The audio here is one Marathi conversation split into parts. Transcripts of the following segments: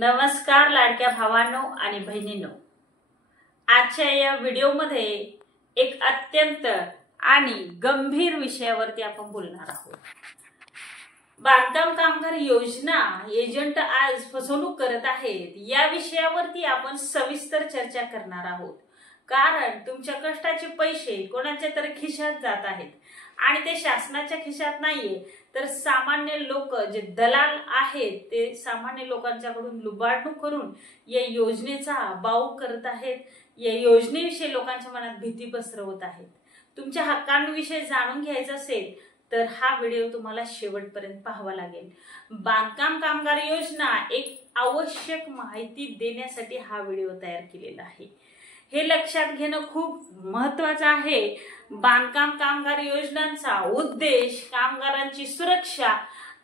नमस्कार लाडक्या भावांनो आणि बहिणींनो, आजच्या या व्हिडिओमध्ये एक अत्यंत आणि गंभीर विषयावरती आपण बोलणार आहोत। बांधकाम कामगार योजना एजंट आज फसवणूक करत आहेत या विषयावरती आपण सविस्तर चर्चा करणार आहोत। कारण तुमच्या कष्टाचे पैसे कोणाच्या तरी खिशात जात आहेत आणि ते शासनाच्या खिशात नाहीये, तर सामान्य लोक जे दलाल आहेत ते सामान्य लोकांच्याकडून लुबाडणूक करून या योजनेचा बाऊ करत आहेत। या योजनेविषयी लोकांच्या मनात भीती पसरवत आहेत। तुमच्या हक्कांविषयी जाणून घ्यायचं असेल तर हा व्हिडिओ तुम्हाला शेवटपर्यंत पाहावा लागेल। बांधकाम कामगार योजना एक आवश्यक माहिती देण्यासाठी हा व्हिडिओ तयार केलेला आहे। हे लक्षात घेणं खूप महत्त्वाचं आहे। बांधकाम कामगार योजनांचा उद्देश कामगारांची सुरक्षा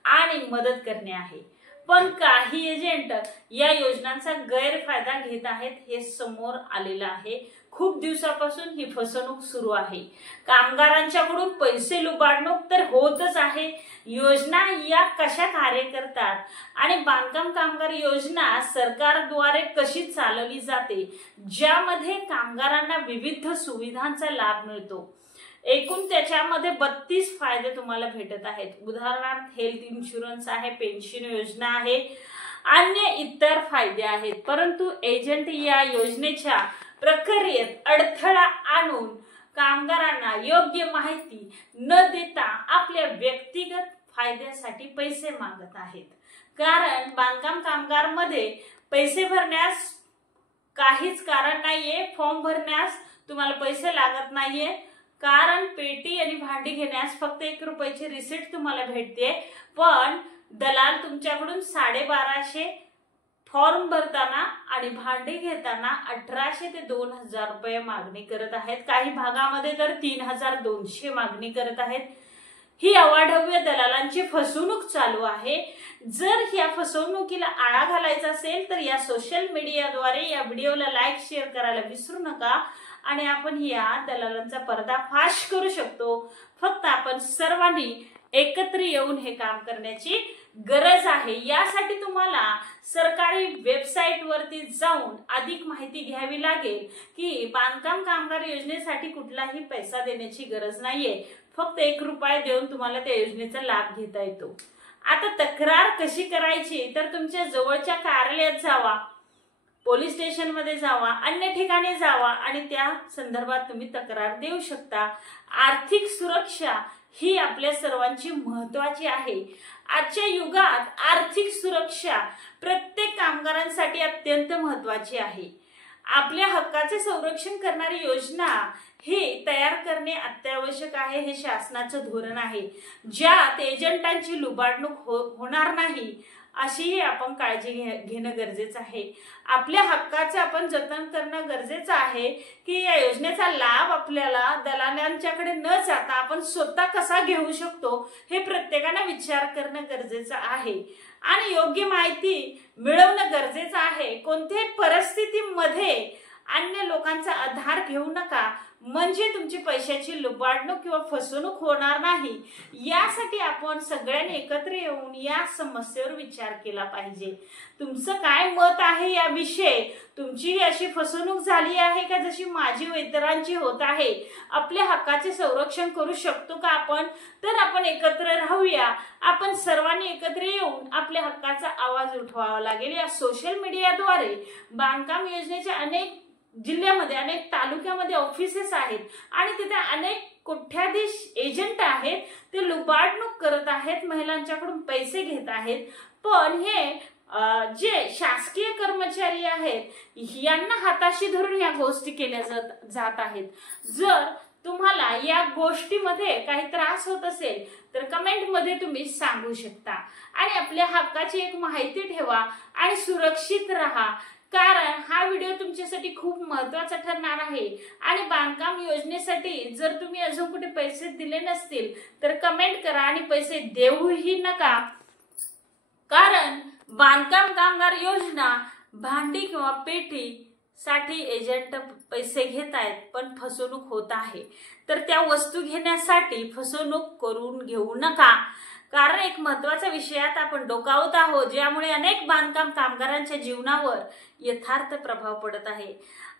आणि मदत करणे आहे, पण काही एजंट या योजनांचा गैरफायदा घेत आहेत हे समोर आलेलं आहे। खूप दिवसापासून ही फसवणूक सुरू आहे। कामगारांच्याकडून पैसे लुबाडणूक तर होतच आहे। योजना या कशा कार्य करतात आणि बांधकाम कामगार योजना सरकारद्वारे कशी चालवली जाते, ज्यामध्ये कामगारांना विविध सुविधांचा लाभ मिळतो। एकूण त्याच्यामध्ये 32 फायदे तुम्हाला भेटत आहेत। उदाहरणार्थ हेल्थ इन्शुरन्स आहे, पेन्शन योजना आहे, अन्य इतर फायदे आहेत। परंतु एजंट या योजनेच्या प्रक्रियेत अडथळा आणून कामगारांना योग्य माहिती न देता आपल्या व्यक्तिगत फायद्यासाठी पैसे मागत आहेत। कारण बांधकाम कामगार मध्ये पैसे भरण्यास काहीच कारण नाहीये। फॉर्म भरण्यास तुम्हाला पैसे लागत नाहीये, कारण पेटी आणि भांडी घेण्यास फक्त 1 रुपयाची रिसिट तुम्हाला भेटते। पण दलाल तुमच्याकडून 1250 फॉर्म भरताना आणि भांडी घेताना 1800 ते 2000 रुपये मागणी करत आहेत। काही भागामध्ये तर 3200 मागणी करत आहेत। ही अवाढव्य दलालांची फसवणूक चालू आहे। जर या फसवणुकीला आळा घालायचा असेल तर या सोशल मीडियाद्वारे या व्हिडिओला लाईक शेअर करायला विसरू नका आणि आपण या दलालांचा पर्दाफाश करू शकतो। फक्त आपण सर्वांनी एकत्र येऊन हे काम करण्याची गरज आहे। यासाठी तुम्हाला सरकारी वेबसाईट वरती जाऊन अधिक माहिती घ्यावी लागेल की बांधकाम कामगार योजनेसाठी कुठलाही पैसा देण्याची गरज नाहीये। फक्त 1 रुपया देऊन तुम्हाला त्या योजनेचा लाभ घेता येतो। आता तक्रार कशी करायची, तर तुमच्या जवळच्या कार्यालयात जावा, पोलीस स्टेशन मध्ये जावा, अन्य ठिकाणी जावा आणि त्या संदर्भात तुम्ही तक्रार देऊ शकता। आर्थिक सुरक्षा ही आपल्या सर्वांची महत्त्वाची आहे। आजच्या युगात आर्थिक सुरक्षा प्रत्येक कामगारांसाठी अत्यंत महत्त्वाची आहे। आपल्या हक्काचे संरक्षण करणारी योजना ही तयार करणे अत्यावश्यक आहे। हे शासनाचं धोरण आहे, ज्यात एजंटांची लुबाडणूक होणार नाही अशीही आपण काळजी घेणं गरजेचं आहे। आपल्या हक्काचे आपण जतन करणं गरजेचं आहे की या योजनेचा लाभ आपल्याला दलालांच्याकडे न जाता आपण स्वतः कसा घेऊ शकतो हे प्रत्येकाने विचार करणं गरजेचं आहे आणि योग्य माहिती मिळवणं गरजेचं आहे। कोणत्याही परिस्थितीमध्ये अन्य लोकांचा आधार घेऊ नका, म्हणजे तुमची पैशाची लुबाडणूक किंवा फसवणूक होणार नाही। यासाठी आपण सगळ्यांनी एकत्र येऊन या समस्येवर विचार केला पाहिजे। तुमचं काय मत आहे याविषयी? तुमची अशी फसवणूक झाली आहे का जशी माझी व इतरांची होत आहे? आपल्या हक्काचे संरक्षण करू शकतो का आपण? तर आपण एकत्र राहूया। आपण सर्वांनी एकत्र येऊन आपल्या हक्काचा आवाज उठवावा लागेल। या सोशल मीडियाद्वारे बांधकाम योजनेच्या अनेक जिल्ह्यामध्ये, अनेक तालुक्यामध्ये ऑफिसेस आहेत आणि तिथे अनेक कोट्याधीश एजंट आहेत। ते लुबाडणूक करत आहेत, महिलांच्याकडून पैसे घेत आहेत। पण हे जे शासकीय कर्मचारी आहेत यांना हाताशी धरून या गोष्टी केल्या जात आहेत। जर तुम्हाला या गोष्टीमध्ये काही त्रास होत असेल तर कमेंट मध्ये तुम्ही सांगू शकता आणि आपल्या हक्काची एक माहिती ठेवा आणि सुरक्षित राहा। कारण हा व्हिडिओ तुमच्यासाठी खूप महत्त्वाचा ठरणार आहे आणि बांधकाम योजनेसाठी जर तुम्ही अजून कुठे पैसे दिले नसतील तर कमेंट करा आणि पैसे देऊही नका। कारण बांधकाम कामगार योजना भांडी किंवा पेटी साठी एजंट पैसे घेत आहेत, पण फसवणूक होत आहे। तर त्या वस्तू घेण्यासाठी फसवणूक करून घेऊ नका। कारण एक महत्त्वाच्या विषयात आपण डोकावत आहोत, ज्यामुळे अनेक बांधकाम कामगारांच्या जीवनावर यथार्थ प्रभाव पडत आहे।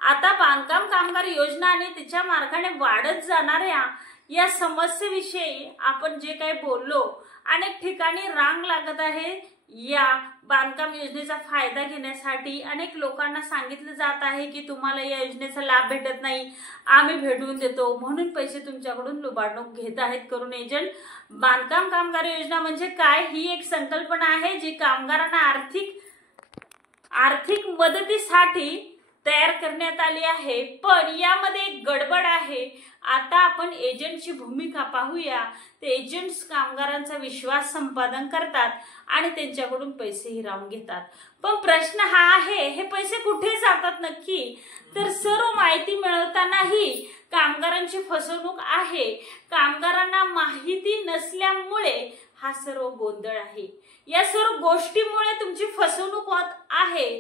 आता बांधकाम कामगार योजना आणि तिच्या मार्गाने वाढत जाणाऱ्या या समस्येविषयी आपण जे काही बोललो, अनेक ठिकाणी रांग लागत आहे। या बांधकाम योजनेचा फायदा घेण्यासाठी अनेक लोकांना सांगितलं जात आहे की तुम्हाला या योजनेचा लाभ भेटत नाही, आम्ही भेटवून देतो म्हणून पैसे तुमच्याकडून लुबाडणूक घेत आहेत करून एजंट। बांधकाम कामगार योजना म्हणजे काय? ही एक संकल्पना आहे जी कामगारांना आर्थिक मदतीसाठी तयार करण्यात आली आहे, पण यामध्ये एक गडबड आहे। आता आपण एजंटची भूमिका पाहूया। ते एजंट्स कामगारांचा विश्वास संपादन करतात आणि त्यांच्याकडून पैसे हिरावून घेतात। पण प्रश्न हा आहे, हे पैसे कुठे जातात नक्की? तर सर्व माहिती मिळवतानाही कामगारांची फसवणूक आहे। कामगारांना माहिती नसल्यामुळे हा सर्व गोंधळ आहे। या सर्व गोष्टीमुळे तुमची फसवणूक होत आहे।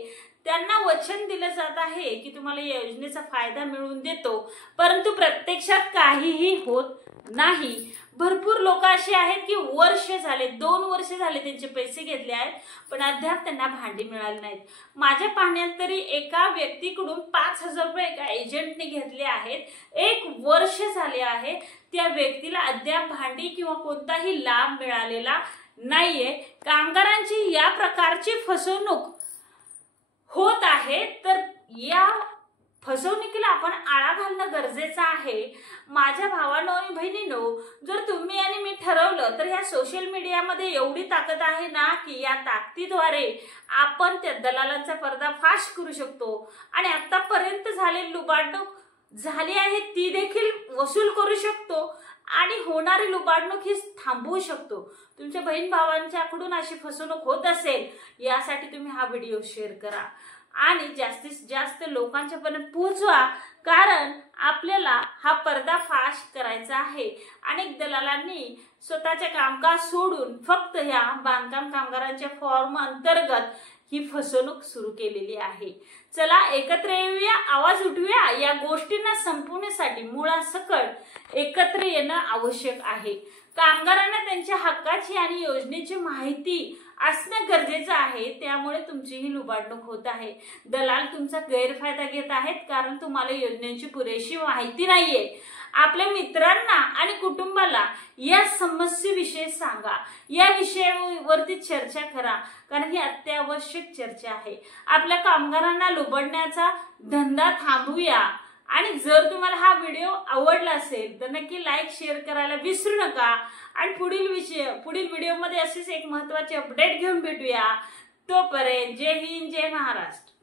त्यांना वचन दिलं जात आहे की तुम्हाला या योजनेचा फायदा मिळवून देतो, परंतु प्रत्यक्षात काहीही होत नाही। भरपूर लोक असे आहेत की वर्ष झाले, 2 वर्ष झाले त्यांचे पैसे घेतले आहेत, पण अद्याप त्यांना भांडी मिळाली नाहीत। माझ्या पाहण्यात तरी एका व्यक्तीकडून 5,000 रुपये एका एजंटने घेतले आहेत, 1 वर्ष झाले आहे, त्या व्यक्तीला अद्याप भांडी किंवा कोणताही लाभ मिळालेला नाहीये। कामगारांची या प्रकारची फसवणूक होत आहे, तर या फसवणुकीला आपण आळा घालणं गरजेचं आहे। माझ्या भावांनो आणि बहिणींनो, जर तुम्ही आणि मी ठरवलं तर या सोशल मीडियामध्ये एवढी ताकद आहे ना की या ताकदीद्वारे आपण त्या दलालांचा पर्दाफाश करू शकतो आणि आतापर्यंत झालेली लुबाडणूक झाली आहे ती देखील वसूल करू शकतो आणि होणारी लुबाडणूक ही थांबवू शकतो। तुमच्या बहीण भावांच्याकडून अशी फसवणूक होत असेल, यासाठी तुम्ही हा व्हिडिओ शेअर करा आणि जास्तीत जास्त लोकांच्यापर्यंत पोहोचवा, कारण आपल्याला हा पर्दाफाश करायचा आहे। अनेक दलालांनी स्वतःचे कामकाज सोडून फक्त या बांधकाम कामगारांच्या फॉर्म अंतर्गत ही फसवणूक सुरू केलेली आहे। चला एकत्र येऊया, आवाज उठवूया। या गोष्टींना संपवण्यासाठी मुळासकट एकत्र येणं आवश्यक आहे। कामगारांना त्यांच्या हक्काची आणि योजनेची माहिती असणं गरजेचं आहे, त्यामुळे तुमची ही लुबाडणूक होत आहे। दलाल तुमचा गैरफायदा घेत आहेत कारण तुम्हाला योजनेची पुरेशी माहिती नाहीये। आपल्या मित्रांना आणि कुटुंबाला या समस्येविषयी सांगा, या विषयावरती चर्चा करा, कारण ही अत्यावश्यक चर्चा आहे। आपल्या कामगारांना लुबाडण्याचा धंदा थांबवूया। आणि जर तुम्हाला हा व्हिडिओ आवडला असेल तर नक्की लाईक शेअर करायला विसरू नका आणि पुढील व्हिडिओमध्ये असेच एक महत्त्वाचे अपडेट घेऊन भेटूया। तोपर्यंत जय हिंद, जय महाराष्ट्र।